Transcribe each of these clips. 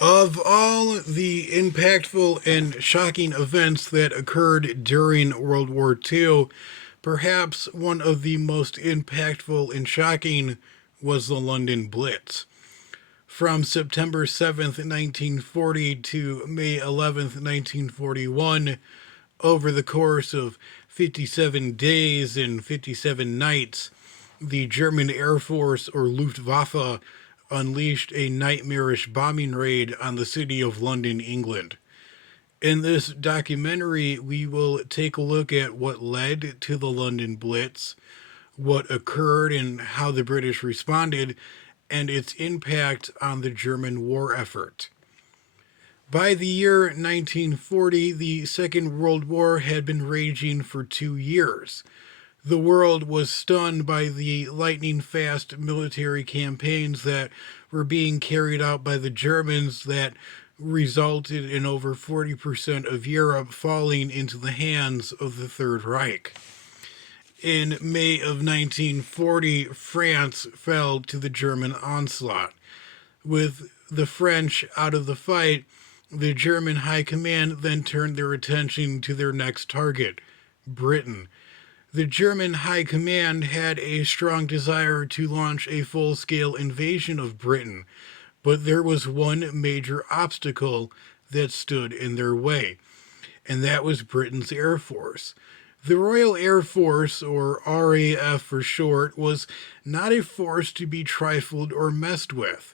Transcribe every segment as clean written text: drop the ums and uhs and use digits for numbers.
Of all the impactful and shocking events that occurred during World War II, perhaps one of the most impactful and shocking was the London Blitz. From September 7th, 1940 to May 11th, 1941, over the course of 57 days and 57 nights, the German Air Force, or Luftwaffe, unleashed a nightmarish bombing raid on the city of London, England. In this documentary, we will take a look at what led to the London Blitz, what occurred and how the British responded, and its impact on the German war effort. By the year 1940, the Second World War had been raging for 2 years. The world was stunned by the lightning fast military campaigns that were being carried out by the Germans that resulted in over 40% of Europe falling into the hands of the Third Reich. In May of 1940, France fell to the German onslaught. With the French out of the fight, the German High Command then turned their attention to their next target, Britain. The German High Command had a strong desire to launch a full scale invasion of Britain, but there was one major obstacle that stood in their way, and that was Britain's Air Force. The Royal Air Force, or RAF for short, was not a force to be trifled or messed with.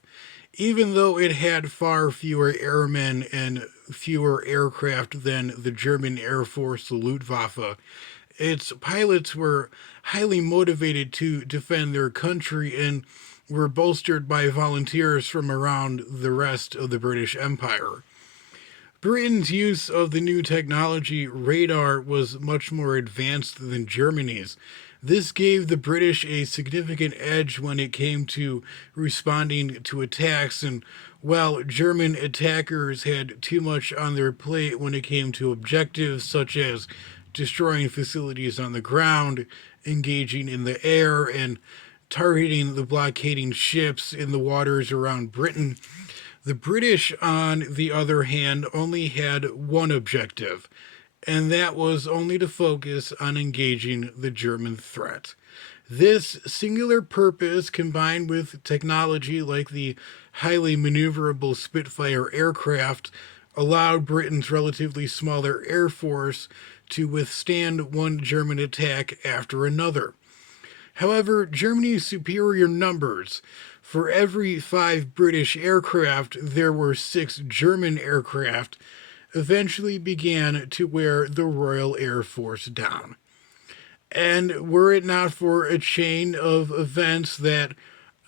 Even though it had far fewer airmen and fewer aircraft than the German Air Force, the Luftwaffe, its pilots were highly motivated to defend their country and were bolstered by volunteers from around the rest of the British Empire. Britain's use of the new technology radar was much more advanced than Germany's. This gave the British a significant edge when it came to responding to attacks, and while German attackers had too much on their plate when it came to objectives such as destroying facilities on the ground, engaging in the air, and targeting the blockading ships in the waters around Britain, the British, on the other hand, only had one objective, and that was only to focus on engaging the German threat. This singular purpose, combined with technology like the highly maneuverable Spitfire aircraft, allowed Britain's relatively smaller air force to withstand one German attack after another. However, Germany's superior numbers, for every 5 British aircraft, there were 6 German aircraft, eventually began to wear the Royal Air Force down. And were it not for a chain of events that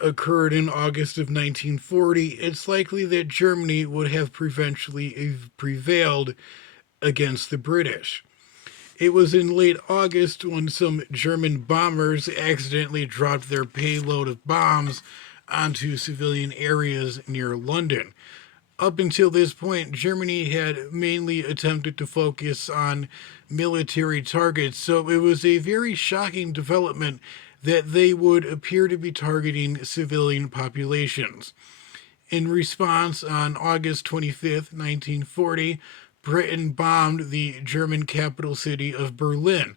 occurred in August of 1940, it's likely that Germany would have eventually prevailed against the British. It was in late August when some German bombers accidentally dropped their payload of bombs onto civilian areas near London. Up until this point, Germany had mainly attempted to focus on military targets, so it was a very shocking development that they would appear to be targeting civilian populations. In response, on August 25th, 1940, Britain bombed the German capital city of Berlin.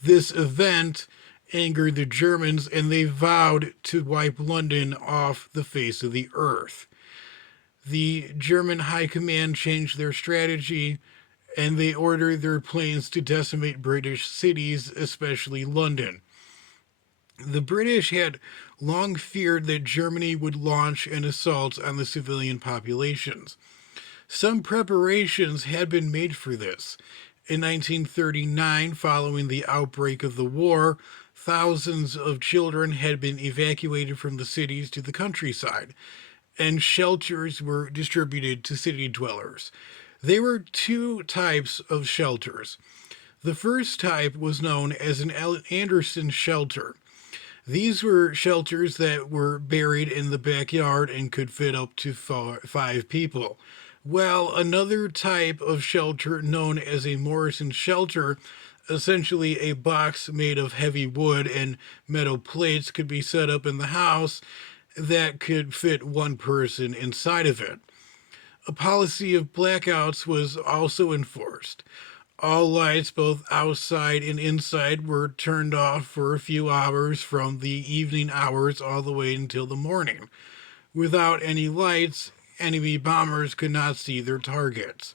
This event angered the Germans, and they vowed to wipe London off the face of the earth. The German High Command changed their strategy, and they ordered their planes to decimate British cities, especially London. The British had long feared that Germany would launch an assault on the civilian populations. Some preparations had been made for this. In 1939, following the outbreak of the war, thousands of children had been evacuated from the cities to the countryside, and shelters were distributed to city dwellers. There were two types of shelters. The first type was known as an Anderson shelter. These were shelters that were buried in the backyard and could fit up to 5 people. Well, another type of shelter, known as a Morrison shelter, essentially a box made of heavy wood and metal plates, could be set up in the house that could fit one person inside of it. A policy of blackouts was also enforced. All lights, both outside and inside, were turned off for a few hours from the evening hours all the way until the morning. Without any lights, enemy bombers could not see their targets.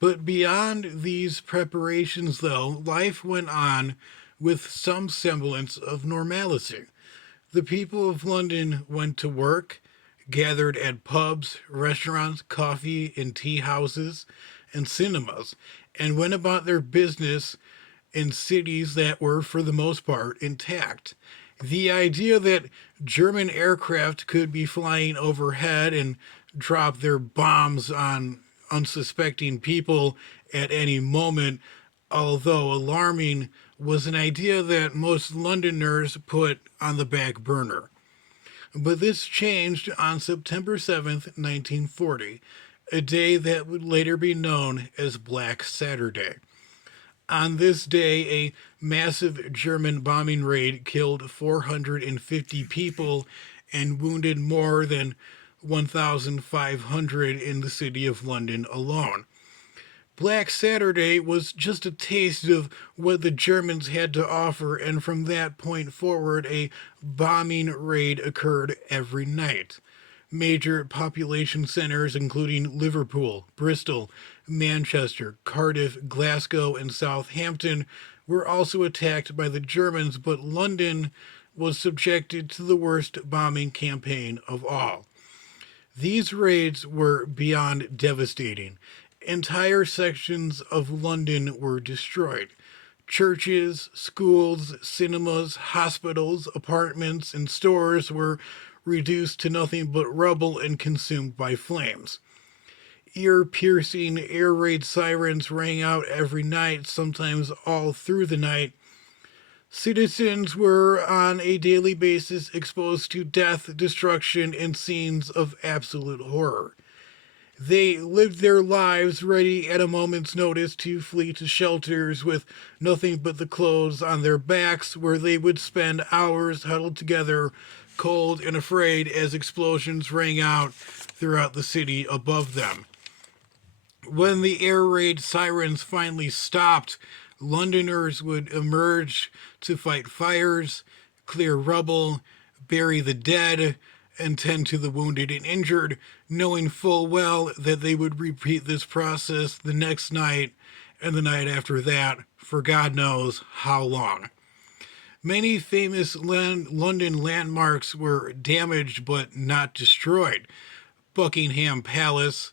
But beyond these preparations, though, life went on with some semblance of normalcy. The people of London went to work, gathered at pubs, restaurants, coffee and tea houses, and cinemas, and went about their business in cities that were, for the most part, intact. The idea that German aircraft could be flying overhead and drop their bombs on unsuspecting people at any moment, although alarming, was an idea that most Londoners put on the back burner. But this changed on September 7th, 1940, a day that would later be known as Black Saturday. On this day, a massive German bombing raid killed 450 people and wounded more than 1,500 in the city of London alone. Black Saturday was just a taste of what the Germans had to offer, and from that point forward, a bombing raid occurred every night. Major population centers, including Liverpool, Bristol, Manchester, Cardiff, Glasgow, and Southampton, were also attacked by the Germans, but London was subjected to the worst bombing campaign of all. These raids were beyond devastating. Entire sections of London were destroyed. Churches, schools, cinemas, hospitals, apartments, and stores were reduced to nothing but rubble and consumed by flames. Ear piercing air raid sirens rang out every night, sometimes all through the night. Citizens were on a daily basis exposed to death, destruction, and scenes of absolute horror. They lived their lives ready at a moment's notice to flee to shelters with nothing but the clothes on their backs, where they would spend hours huddled together, cold and afraid, as explosions rang out throughout the city above them. When the air raid sirens finally stopped, Londoners would emerge to fight fires, clear rubble, bury the dead, and tend to the wounded and injured, knowing full well that they would repeat this process the next night and the night after that for God knows how long. Many famous London landmarks were damaged but not destroyed. Buckingham Palace,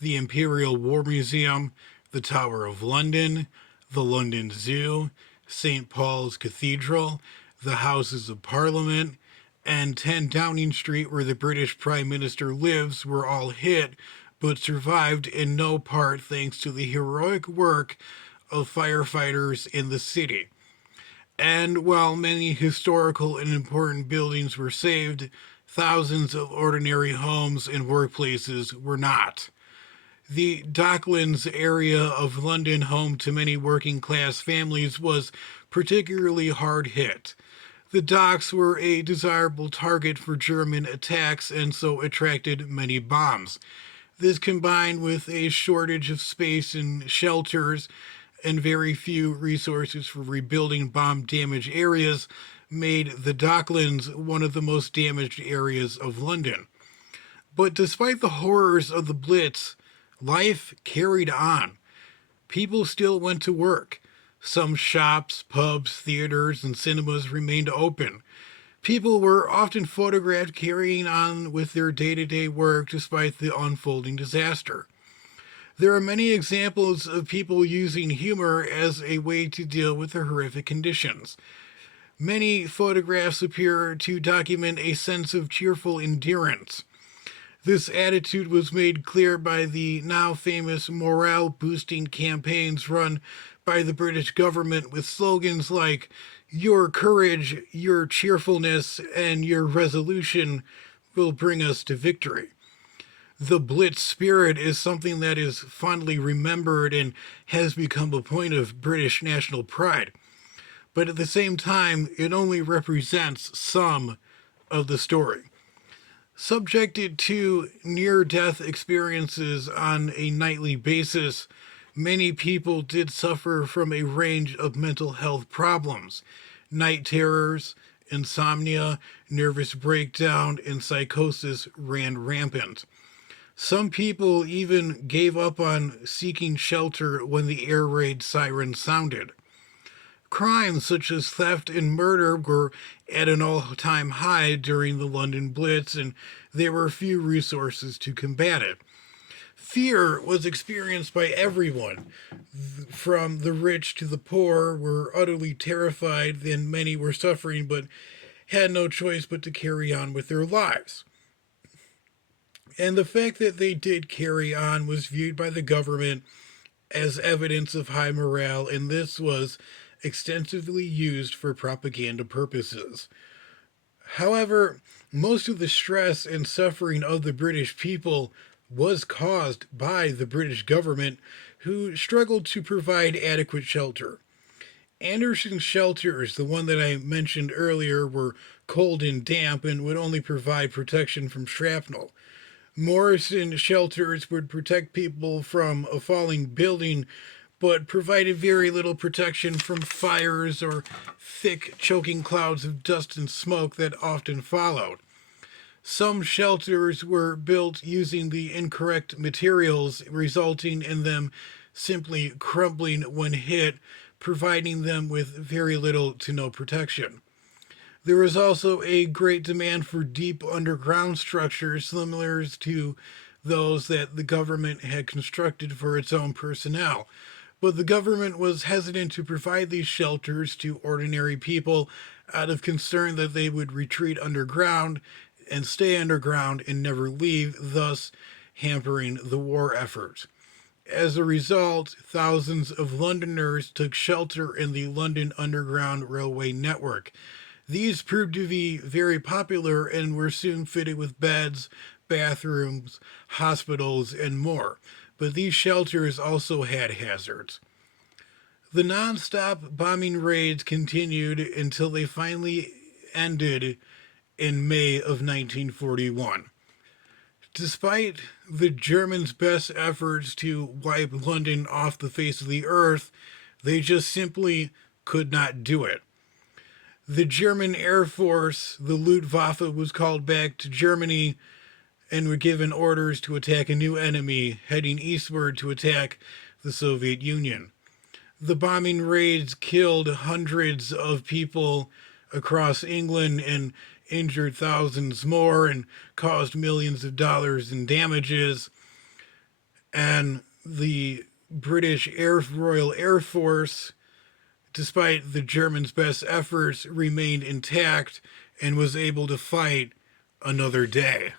the Imperial War Museum, the Tower of London, the London Zoo, St. Paul's Cathedral, the Houses of Parliament, and 10 Downing Street, where the British Prime Minister lives, were all hit, but survived in no part thanks to the heroic work of firefighters in the city. And while many historical and important buildings were saved, thousands of ordinary homes and workplaces were not. The Docklands area of London, home to many working class families, was particularly hard hit. The docks were a desirable target for German attacks and so attracted many bombs. This, combined with a shortage of space and shelters and very few resources for rebuilding bomb damaged areas, made the Docklands one of the most damaged areas of London. But despite the horrors of the Blitz, life carried on. People still went to work. Some shops, pubs, theaters, and cinemas remained open. People were often photographed carrying on with their day to day work despite the unfolding disaster. There are many examples of people using humor as a way to deal with the horrific conditions. Many photographs appear to document a sense of cheerful endurance. This attitude was made clear by the now famous morale boosting campaigns run by the British government, with slogans like, "Your courage, your cheerfulness, and your resolution will bring us to victory." The Blitz spirit is something that is fondly remembered and has become a point of British national pride. But at the same time, it only represents some of the story. Subjected to near death experiences on a nightly basis, many people did suffer from a range of mental health problems. Night terrors, insomnia, nervous breakdown, and psychosis ran rampant. Some people even gave up on seeking shelter when the air raid siren sounded. Crimes such as theft and murder were at an all time high during the London Blitz, and there were few resources to combat it. Fear was experienced by everyone, from the rich to the poor, were utterly terrified, and many were suffering but had no choice but to carry on with their lives. And the fact that they did carry on was viewed by the government as evidence of high morale, and this was extensively used for propaganda purposes. However, most of the stress and suffering of the British people was caused by the British government, who struggled to provide adequate shelter. Anderson's shelters, the one that I mentioned earlier, were cold and damp and would only provide protection from shrapnel. Morrison shelters would protect people from a falling building, but provided very little protection from fires or thick, choking clouds of dust and smoke that often followed. Some shelters were built using the incorrect materials, resulting in them simply crumbling when hit, providing them with very little to no protection. There was also a great demand for deep underground structures similar to those that the government had constructed for its own personnel. But the government was hesitant to provide these shelters to ordinary people out of concern that they would retreat underground and stay underground and never leave, thus hampering the war effort. As a result, thousands of Londoners took shelter in the London Underground Railway network. These proved to be very popular and were soon fitted with beds, bathrooms, hospitals, and more. But these shelters also had hazards. The non-stop bombing raids continued until they finally ended in May of 1941. Despite the Germans' best efforts to wipe London off the face of the earth, they just simply could not do it. The German Air Force, the Luftwaffe, was called back to Germany and were given orders to attack a new enemy, heading eastward to attack the Soviet Union. The bombing raids killed hundreds of people across England and injured thousands more and caused millions of dollars in damages. And the British Royal Air Force, despite the Germans' best efforts, remained intact and was able to fight another day.